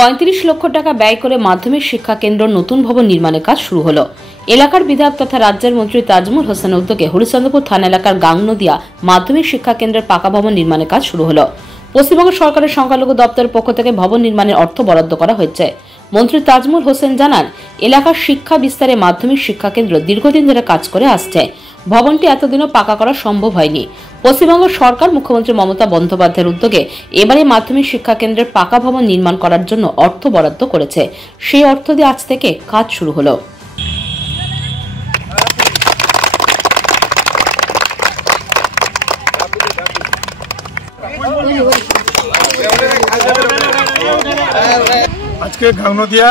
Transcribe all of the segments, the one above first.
35 লক্ষ টাকা ব্যয় করে মাধ্যমিক শিক্ষা কেন্দ্র নতুন ভবন নির্মাণের কাজ শুরু হলো। এলাকার বিধায়ক তথা রাজ্যের মন্ত্রী তাজমুল হোসেনের উদ্যোগে হরিচন্দ্রপুর থানা এলাকার গাংনদিয়া মাধ্যমিক শিক্ষা কেন্দ্রের পাকা ভবন নির্মাণের কাজ শুরু হলো। পশ্চিমবঙ্গ সরকারের সংখ্যালঘু দপ্তরের পক্ষ থেকে ভবন নির্মাণের অর্থ বরাদ্দ করা হয়েছে। মন্ত্রী তাজমুল হোসেন জানান, এলাকার শিক্ষা বিস্তারে মাধ্যমিক শিক্ষা কেন্দ্র দীর্ঘদিন ধরে কাজ করে আসছে। ভবনটি এতদিনও পাকা করা সম্ভব হয়নি। পশ্চিমবঙ্গ সরকার মুখ্যমন্ত্রী মমতা বন্দ্যোপাধ্যায়ের উদ্যোগে এবারে মাধ্যমিক শিক্ষা কেন্দ্রের পাকা ভবন নির্মাণ করার জন্য অর্থ বরাদ্দ করেছে। সেই অর্থ দিয়ে আজ থেকে কাজ শুরু হলো। আজকে গাংনদিয়া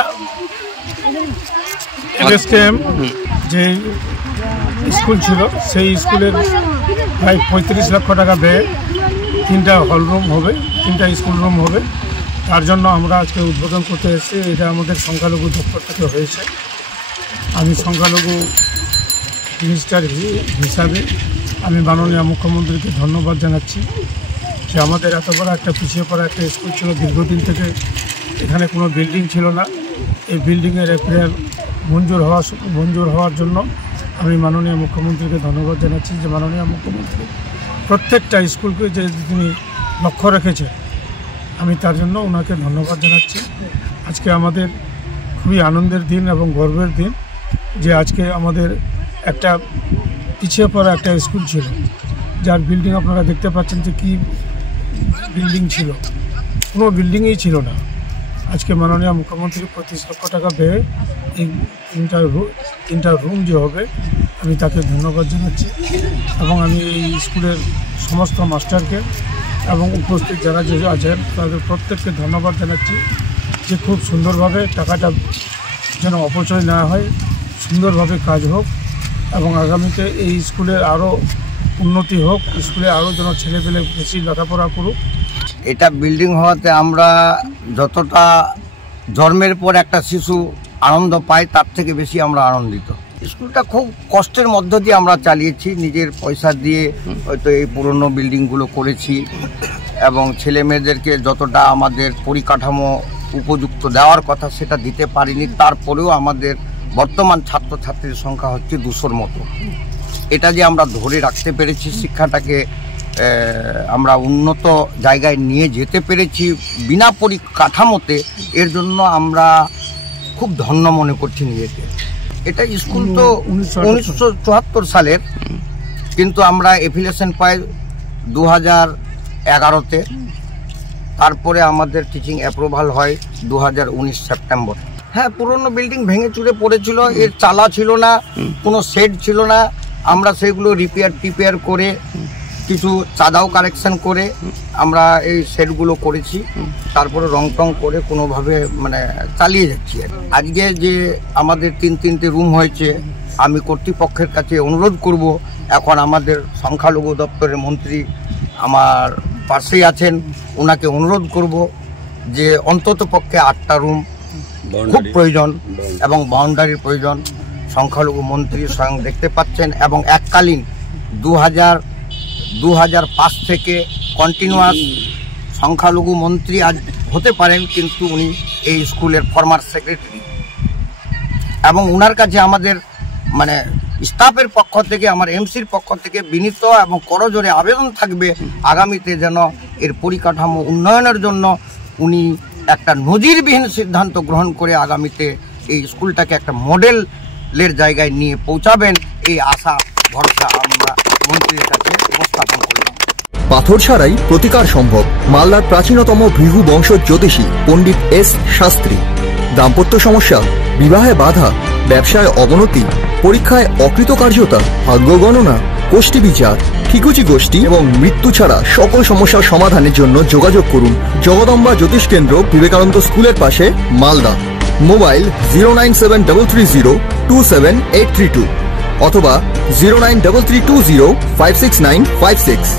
এলএসকেএম যে স্কুল ছিল সেই স্কুলের প্রায় 35 লক্ষ টাকা ব্যয়ে 3টা হল রুম হবে, 3টা স্কুল রুম হবে। তার জন্য আমরা আজকে উদ্বোধন করতে এসেছি। এটা আমাদের সংখ্যালঘু দপ্তর থেকে হয়েছে। আমি সংখ্যালঘু মিনিস্টার হিসাবে আমি মাননীয় মুখ্যমন্ত্রীকে ধন্যবাদ জানাচ্ছি যে আমাদের এত বড় একটা পিছিয়ে পড়া একটা স্কুল ছিল। দীর্ঘদিন থেকে এখানে কোনো বিল্ডিং ছিল না। এই বিল্ডিংয়ের এপ্রিয়ার মঞ্জুর হওয়ার জন্য আমি মাননীয় মুখ্যমন্ত্রীকে ধন্যবাদ জানাচ্ছি যে মাননীয় মুখ্যমন্ত্রী প্রত্যেকটা স্কুলকে যে তিনি লক্ষ্য রেখেছে, আমি তার জন্য ওনাকে ধন্যবাদ জানাচ্ছি। আজকে আমাদের খুবই আনন্দের দিন এবং গর্বের দিন যে আজকে আমাদের একটা পিছিয়ে পড়া একটা স্কুল ছিল, যার বিল্ডিং আপনারা দেখতে পাচ্ছেন যে কী বিল্ডিং ছিল, কোনো বিল্ডিংই ছিল না। আজকে মাননীয় মুখ্যমন্ত্রী 25 লক্ষ টাকা ব্যয়ে এই 3টা রুম যে হবে, আমি তাকে ধন্যবাদ জানাচ্ছি এবং আমি এই স্কুলের সমস্ত মাস্টারকে এবং উপস্থিত যারা যে আছেন তাদের প্রত্যেককে ধন্যবাদ জানাচ্ছি যে খুব সুন্দরভাবে টাকাটা যেন অপচয় না হয়, সুন্দরভাবে কাজ হোক এবং আগামীতে এই স্কুলের আরও উন্নতি হোক, স্কুলে আরও যেন ছেলেপেলে বেশি লেখাপড়া করুক। এটা বিল্ডিং হওয়াতে আমরা যতটা জন্মের পর একটা শিশু আনন্দ পায় তার থেকে বেশি আমরা আনন্দিত। স্কুলটা খুব কষ্টের মধ্য দিয়ে আমরা চালিয়েছি, নিজের পয়সা দিয়ে হয়তো এই পুরনো বিল্ডিংগুলো করেছি এবং ছেলে মেয়েদেরকে যতটা আমাদের পরিকাঠামো উপযুক্ত দেওয়ার কথা সেটা দিতে পারিনি। তারপরেও আমাদের বর্তমান ছাত্রছাত্রীর সংখ্যা হচ্ছে 200-র মতো। এটা যে আমরা ধরে রাখতে পেরেছি, শিক্ষাটাকে আমরা উন্নত জায়গায় নিয়ে যেতে পেরেছি বিনা পরিকাঠামোতে, এর জন্য আমরা খুব ধন্য মনে করছি নিজেকে। এটা স্কুল তো 1974 সালের, কিন্তু আমরা এফিলিয়েশন পাই 2011-তে। তারপরে আমাদের টিচিং অ্যাপ্রুভাল হয় 2019 সেপ্টেম্বর। হ্যাঁ, পুরনো বিল্ডিং ভেঙে চুরে পড়েছিল, এর চালা ছিল না, কোনো শেড ছিল না। আমরা সেগুলো রিপেয়ার করে কিছু চাঁদাও কালেকশন করে আমরা এই শেডগুলো করেছি। তারপরে রং টং করে কোনোভাবে চালিয়ে যাচ্ছি। আজকে যে আমাদের 3টে রুম হয়েছে, আমি কর্তৃপক্ষের কাছে অনুরোধ করব, এখন আমাদের সংখ্যালঘু দপ্তরের মন্ত্রী আমার পাশেই আছেন, ওনাকে অনুরোধ করব যে অন্তত পক্ষে 8টা রুম খুব প্রয়োজন এবং বাউন্ডারির প্রয়োজন। সংখ্যালঘু মন্ত্রী স্বয়ং দেখতে পাচ্ছেন এবং এককালীন 2005 থেকে কন্টিনিউয়াস সংখ্যালঘু মন্ত্রী আজ হতে পারেন, কিন্তু উনি এই স্কুলের ফর্মার সেক্রেটারি এবং ওনার কাছে আমাদের স্টাফের পক্ষ থেকে, আমার এমসির পক্ষ থেকে বিনীত এবং করজোরে আবেদন থাকবে আগামীতে যেন এর পরিকাঠামো উন্নয়নের জন্য উনি একটা নজিরবিহীন সিদ্ধান্ত গ্রহণ করে আগামীতে এই স্কুলটাকে একটা মডেলের জায়গায় নিয়ে পৌঁছাবেন, এই আশা ভরসা আমরা মন্ত্রীর কাছে উপস্থাপন করলাম। পাথর ছাড়াই প্রতিকার সম্ভব। মালদার প্রাচীনতম ভৃগু বংশ জ্যোতিষী পণ্ডিত এস শাস্ত্রী। দাম্পত্য সমস্যা, বিবাহে বাধা, ব্যবসায় অবনতি, পরীক্ষায় অকৃতকার্যতা, ভাগ্য গণনা, গোষ্ঠী বিচার, ঠিকুচি গোষ্ঠী এবং মৃত্যু ছাড়া সকল সমস্যার সমাধানের জন্য যোগাযোগ করুন জগদম্বা জ্যোতিষ কেন্দ্র, বিবেকানন্দ স্কুলের পাশে, মালদা। মোবাইল 09733027832 অথবা 09332056956।